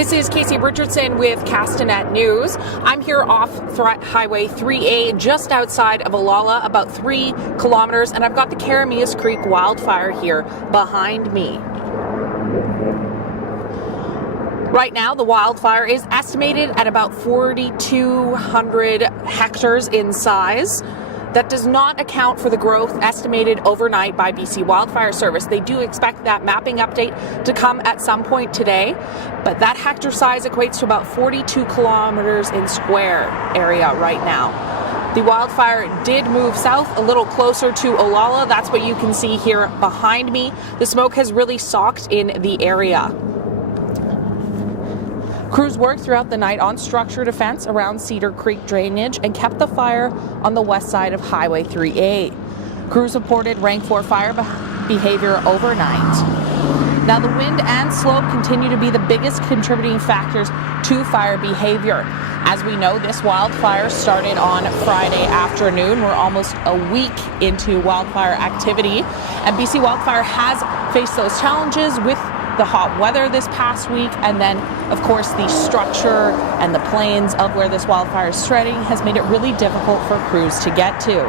This is Casey Richardson with Castanet News. I'm here off Highway 3A just outside of Olalla, about 3 kilometers, and I've got the Keremeos Creek wildfire here behind me. Right now, the wildfire is estimated at about 4,200 hectares in size. That does not account for the growth estimated overnight by BC Wildfire Service. They do expect that mapping update to come at some point today, but that hectare size equates to about 42 kilometers in square area right now. The wildfire did move south a little closer to Olalla. That's what you can see here behind me. The smoke has really socked in the area. Crews worked throughout the night on structure defense around Cedar Creek drainage and kept the fire on the west side of Highway 3A. Crews reported rank 4 fire behavior overnight. Now, the wind and slope continue to be the biggest contributing factors to fire behavior. As we know, this wildfire started on Friday afternoon. We're almost a week into wildfire activity, and BC Wildfire has faced those challenges with the hot weather this past week, and then of course the structure and the plains of where this wildfire is spreading has made it really difficult for crews to get to.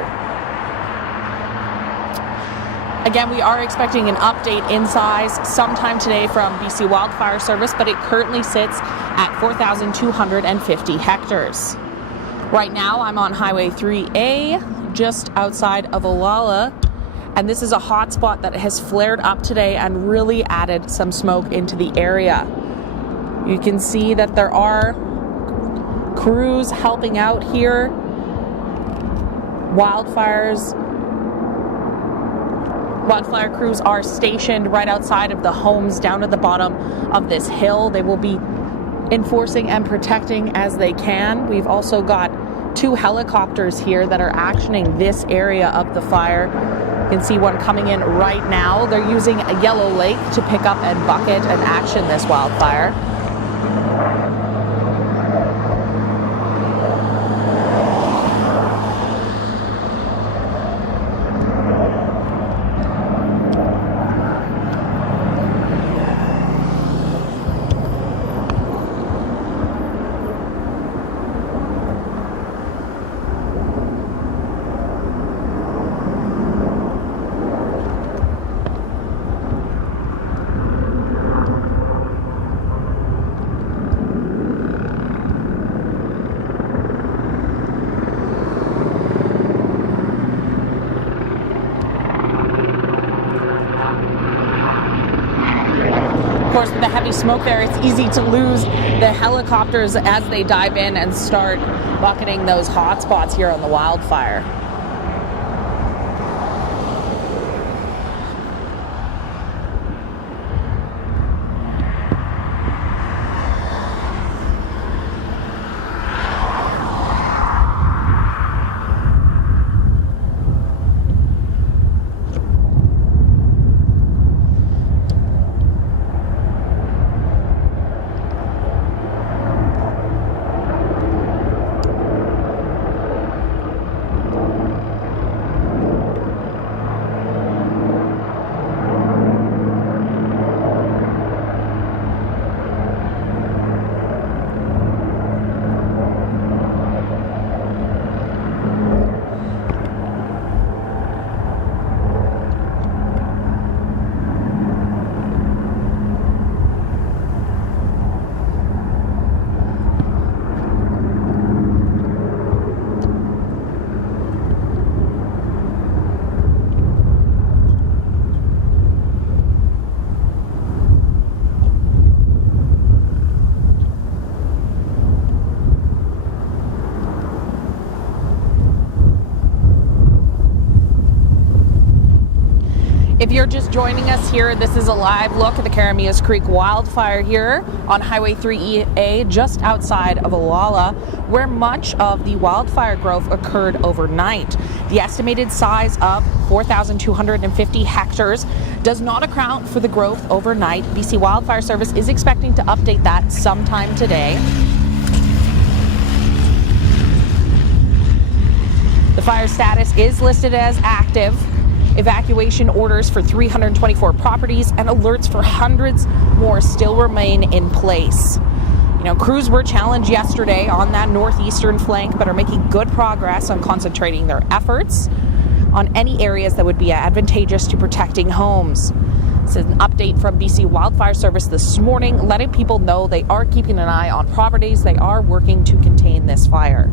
Again, we are expecting an update in size sometime today from BC Wildfire Service, but it currently sits at 4,250 hectares. Right now I'm on Highway 3A just outside of Olalla, and this is a hot spot that has flared up today and really added some smoke into the area. You can see that there are crews helping out here. Wildfire crews are stationed right outside of the homes down at the bottom of this hill. They will be enforcing and protecting as they can. We've also got 2 helicopters here that are actioning this area of the fire. You can see one coming in right now. They're using a Yellow Lake to pick up and bucket and action this wildfire. Of course, with the heavy smoke there, it's easy to lose the helicopters as they dive in and start bucketing those hot spots here on the wildfire. If you're just joining us here, this is a live look at the Keremeos Creek wildfire here on Highway 3A just outside of Olalla, where much of the wildfire growth occurred overnight. The estimated size of 4,250 hectares does not account for the growth overnight. BC Wildfire Service is expecting to update that sometime today. The fire status is listed as active. Evacuation orders for 324 properties and alerts for hundreds more still remain in place. Crews were challenged yesterday on that northeastern flank, but are making good progress on concentrating their efforts on any areas that would be advantageous to protecting homes. This is an update from BC Wildfire Service this morning, letting people know they are keeping an eye on properties. They are working to contain this fire.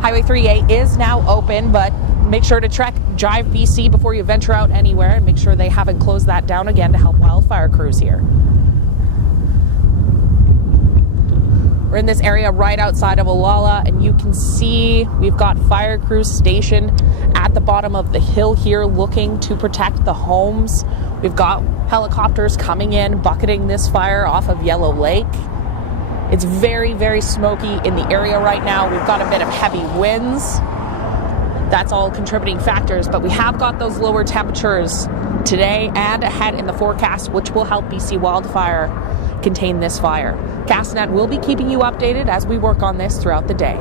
Highway 3A is now open, but make sure to check Drive BC before you venture out anywhere, and make sure they haven't closed that down again to help wildfire crews here. We're in this area right outside of Olalla, and you can see we've got fire crews stationed at the bottom of the hill here looking to protect the homes. We've got helicopters coming in, bucketing this fire off of Yellow Lake. It's very, very smoky in the area right now. We've got a bit of heavy winds. That's all contributing factors, but we have got those lower temperatures today and ahead in the forecast, which will help BC Wildfire contain this fire. Castnet will be keeping you updated as we work on this throughout the day.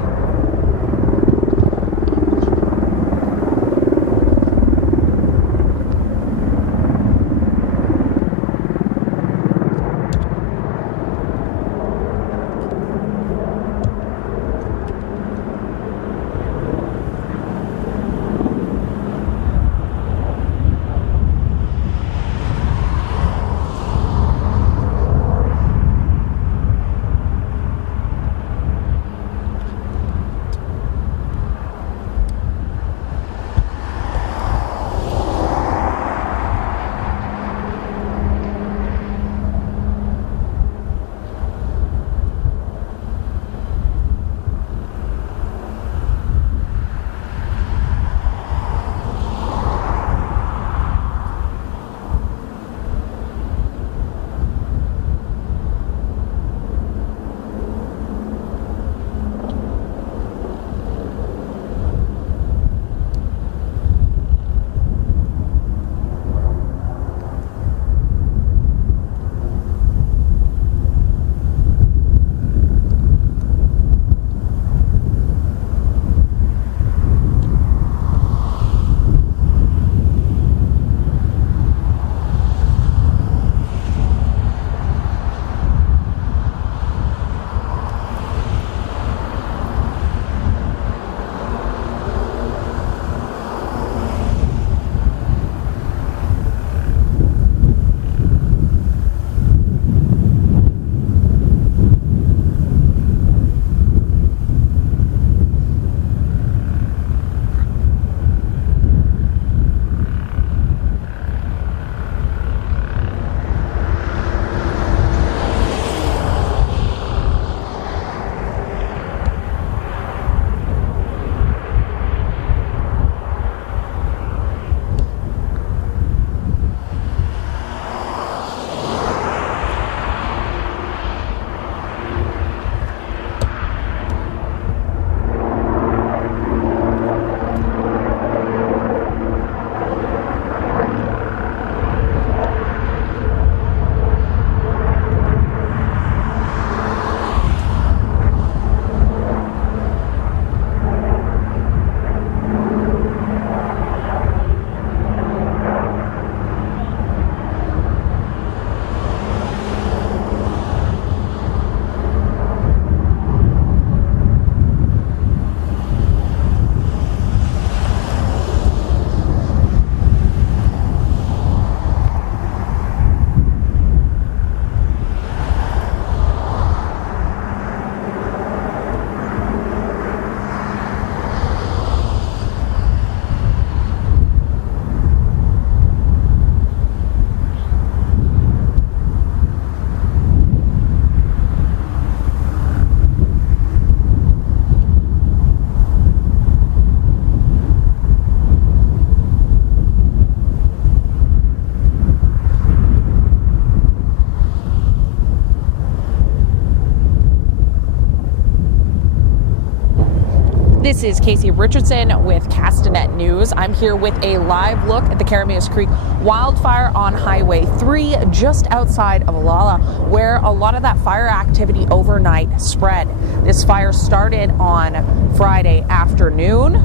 This is Casey Richardson with Castanet News. I'm here with a live look at the Keremeos Creek wildfire on Highway 3 just outside of Olalla, where a lot of that fire activity overnight spread. This fire started on Friday afternoon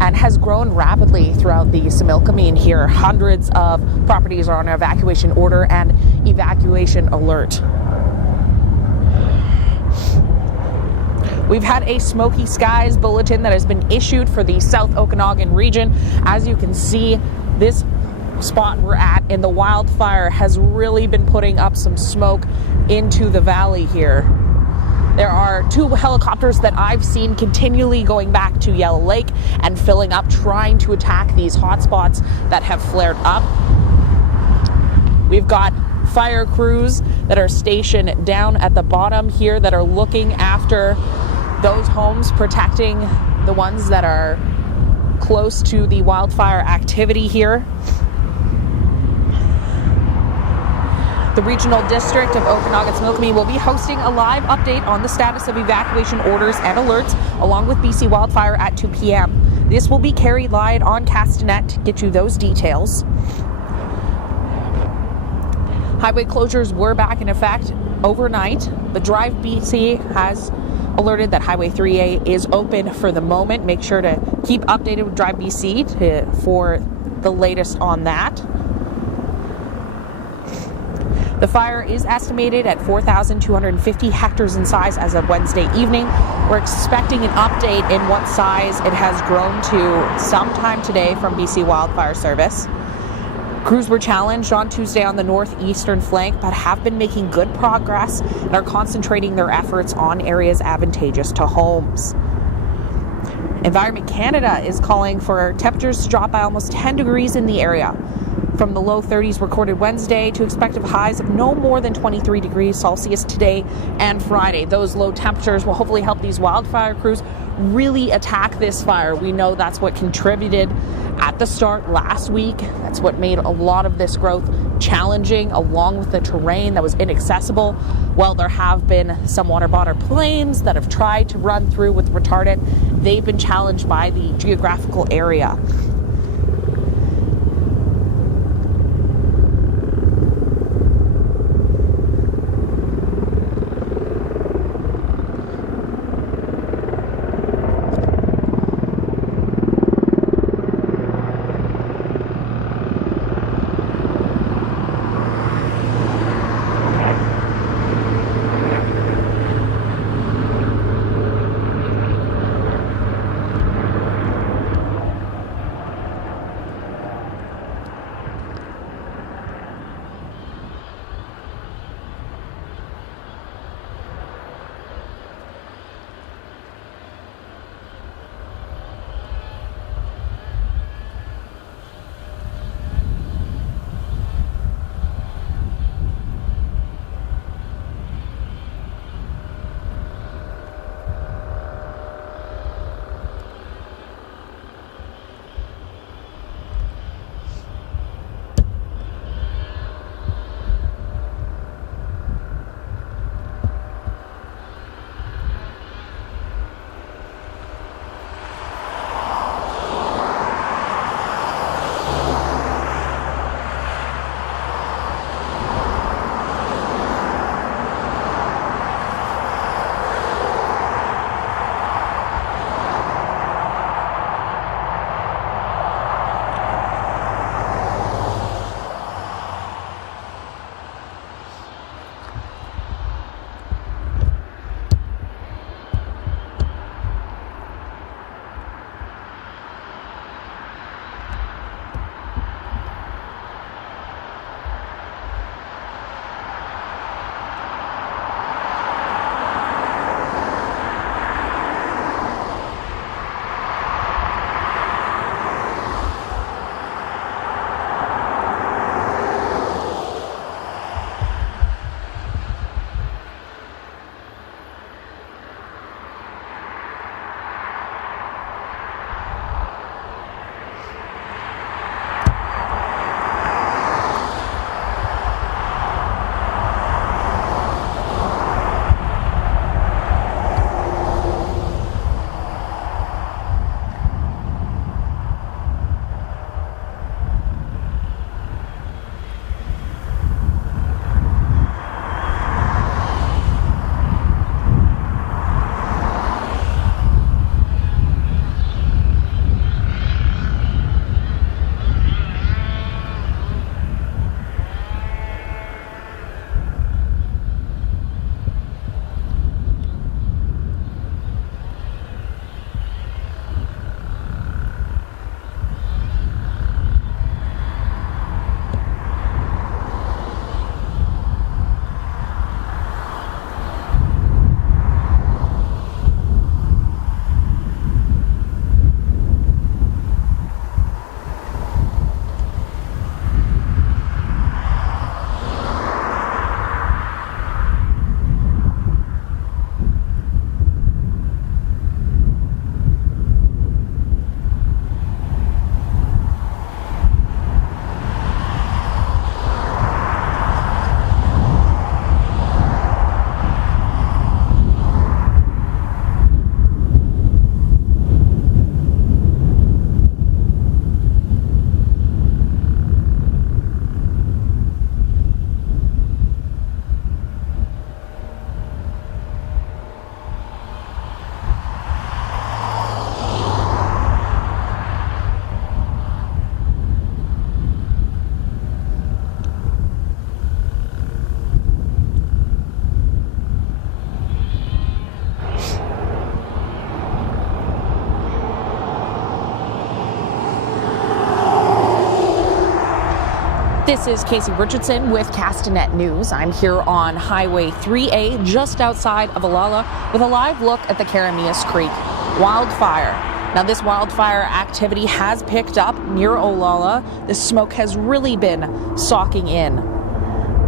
and has grown rapidly throughout the Similkameen here. Hundreds of properties are on an evacuation order and evacuation alert. We've had a smoky skies bulletin that has been issued for the South Okanagan region. As you can see, this spot we're at in the wildfire has really been putting up some smoke into the valley here. There are 2 helicopters that I've seen continually going back to Yellow Lake and filling up, trying to attack these hotspots that have flared up. We've got fire crews that are stationed down at the bottom here that are looking after those homes, protecting the ones that are close to the wildfire activity here. The Regional District of Okanagan-Smoky will be hosting a live update on the status of evacuation orders and alerts, along with BC Wildfire at 2 p.m. This will be carried live on Castanet to get you those details. Highway closures were back in effect overnight. The Drive BC has alerted that Highway 3A is open for the moment. Make sure to keep updated with Drive BC for the latest on that. The fire is estimated at 4,250 hectares in size as of Wednesday evening. We're expecting an update in what size it has grown to sometime today from BC Wildfire Service. Crews were challenged on Tuesday on the northeastern flank, but have been making good progress and are concentrating their efforts on areas advantageous to homes. Environment Canada is calling for temperatures to drop by almost 10 degrees in the area, from the low 30s recorded Wednesday to expected highs of no more than 23 degrees Celsius today and Friday. Those low temperatures will hopefully help these wildfire crews really attack this fire. We know that's what contributed at the start last week. That's what made a lot of this growth challenging, along with the terrain that was inaccessible. Well, there have been some water-bottom planes that have tried to run through with retardant. They've been challenged by the geographical area. This is Casey Richardson with Castanet News. I'm here on Highway 3A just outside of Olalla with a live look at the Keremeos Creek wildfire. Now, this wildfire activity has picked up near Olalla. The smoke has really been soaking in.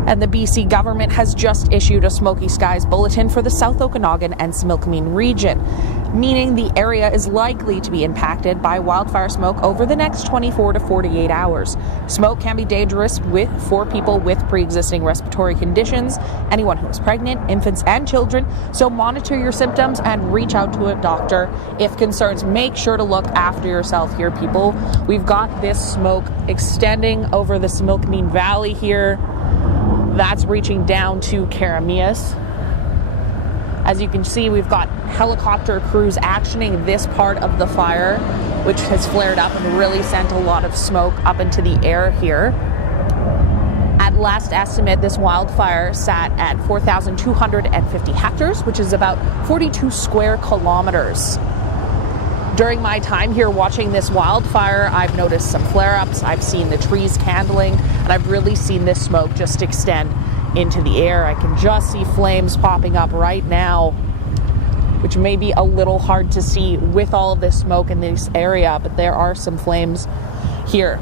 And the BC government has just issued a Smoky Skies bulletin for the South Okanagan and Smoky region, meaning the area is likely to be impacted by wildfire smoke over the next 24 to 48 hours. Smoke can be dangerous for people with pre-existing respiratory conditions, anyone who is pregnant, infants, and children. So monitor your symptoms and reach out to a doctor if concerns. Make sure to look after yourself here, people. We've got this smoke extending over the Smoky Valley here. That's reaching down to Keremeos. As you can see, we've got helicopter crews actioning this part of the fire, which has flared up and really sent a lot of smoke up into the air here. At last estimate, this wildfire sat at 4,250 hectares, which is about 42 square kilometers. During my time here watching this wildfire, I've noticed some flare-ups, I've seen the trees candling, and I've really seen this smoke just extend into the air. I can just see flames popping up right now, which may be a little hard to see with all of this smoke in this area, but there are some flames here.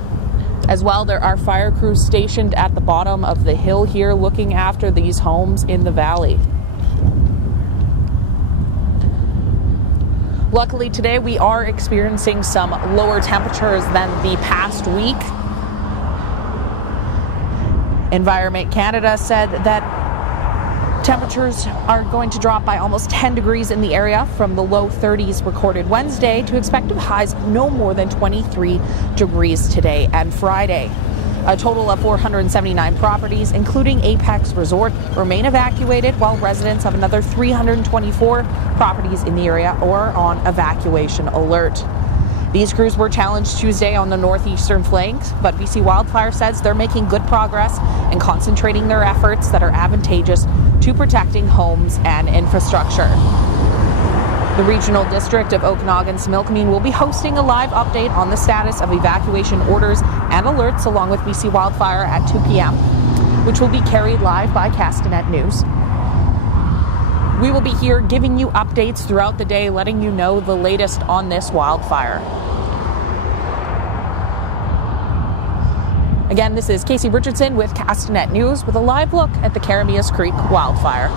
As well, there are fire crews stationed at the bottom of the hill here looking after these homes in the valley. Luckily today we are experiencing some lower temperatures than the past week. Environment Canada said that temperatures are going to drop by almost 10 degrees in the area from the low 30s recorded Wednesday to expected highs no more than 23 degrees today and Friday. A total of 479 properties, including Apex Resort, remain evacuated, while residents of another 324 properties in the area are on evacuation alert. These crews were challenged Tuesday on the northeastern flank, but BC Wildfire says they're making good progress and concentrating their efforts that are advantageous to protecting homes and infrastructure. The Regional District of Okanagan-Smoky will be hosting a live update on the status of evacuation orders and alerts along with BC Wildfire at 2 p.m., which will be carried live by Castanet News. We will be here giving you updates throughout the day, letting you know the latest on this wildfire. Again, this is Casey Richardson with Castanet News with a live look at the Keremeos Creek wildfire.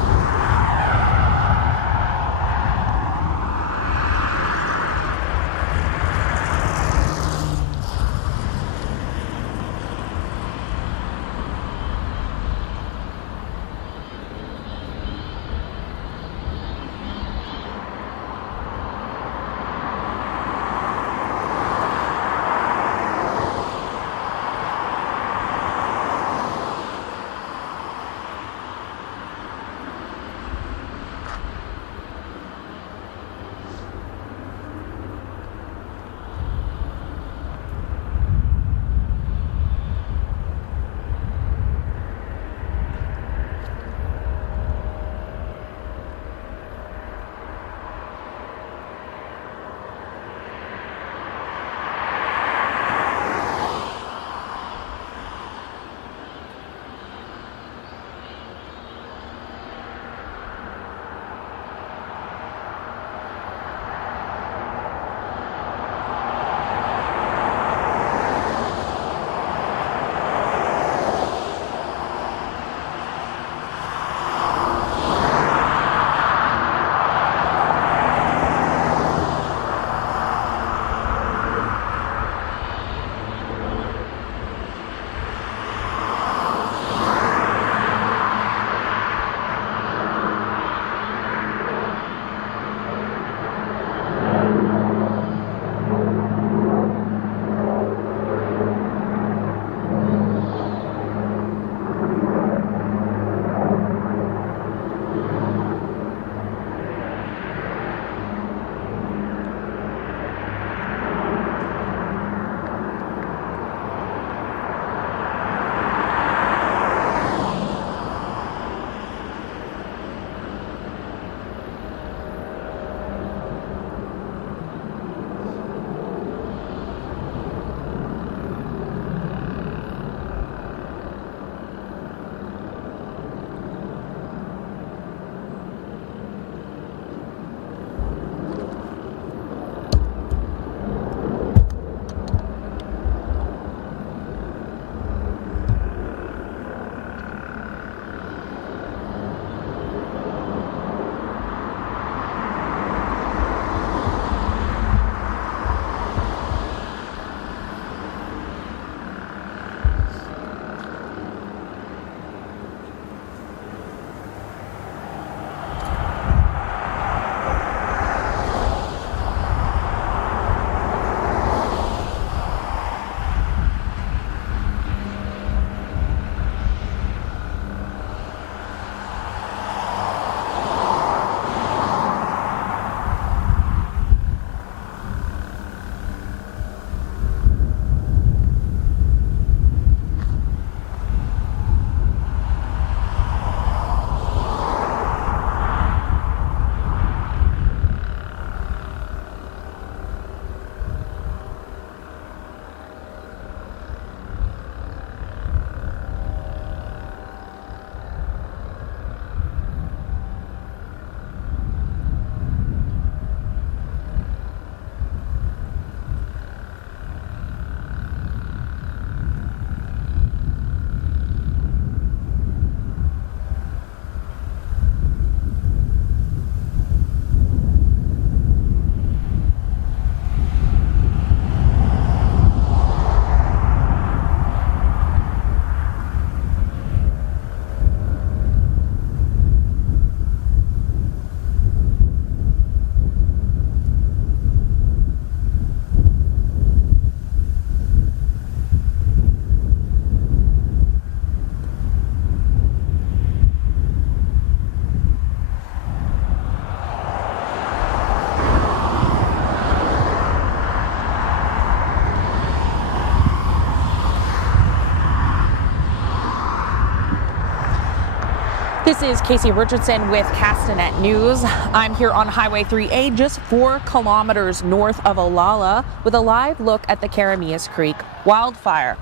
This is Casey Richardson with Castanet News. I'm here on Highway 3A, just 4 kilometers north of Olalla, with a live look at the Keremeos Creek wildfire.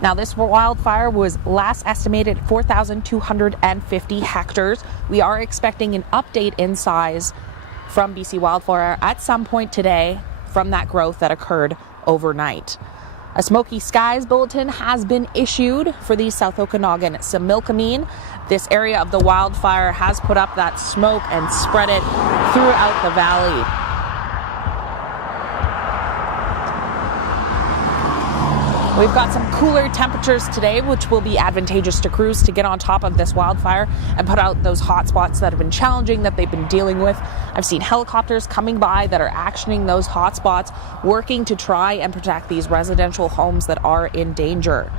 Now, this wildfire was last estimated at 4,250 hectares. We are expecting an update in size from BC Wildfire at some point today from that growth that occurred overnight. A Smoky Skies bulletin has been issued for the South Okanagan Similkameen. This area of the wildfire has put up that smoke and spread it throughout the valley. We've got some cooler temperatures today, which will be advantageous to crews to get on top of this wildfire and put out those hot spots that have been challenging, that they've been dealing with. I've seen helicopters coming by that are actioning those hot spots, working to try and protect these residential homes that are in danger.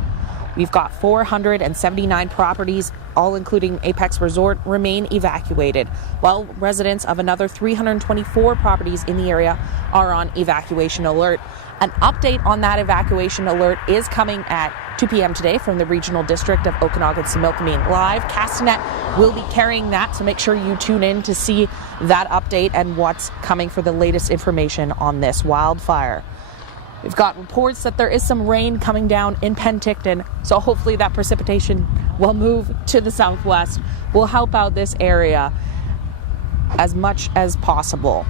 We've got 479 properties, all including Apex Resort, remain evacuated, while residents of another 324 properties in the area are on evacuation alert. An update on that evacuation alert is coming at 2 p.m. today from the Regional District of Okanagan-Similkameen Live. Castanet will be carrying that, so make sure you tune in to see that update and what's coming for the latest information on this wildfire. We've got reports that there is some rain coming down in Penticton, so hopefully that precipitation will move to the southwest, will help out this area as much as possible.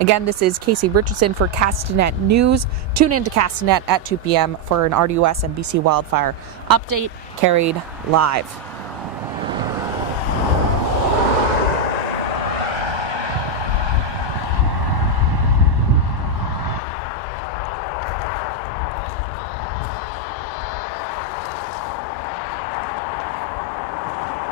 Again, this is Casey Richardson for Castanet News. Tune in to Castanet at 2 p.m. for an RDOS and BC Wildfire update carried live.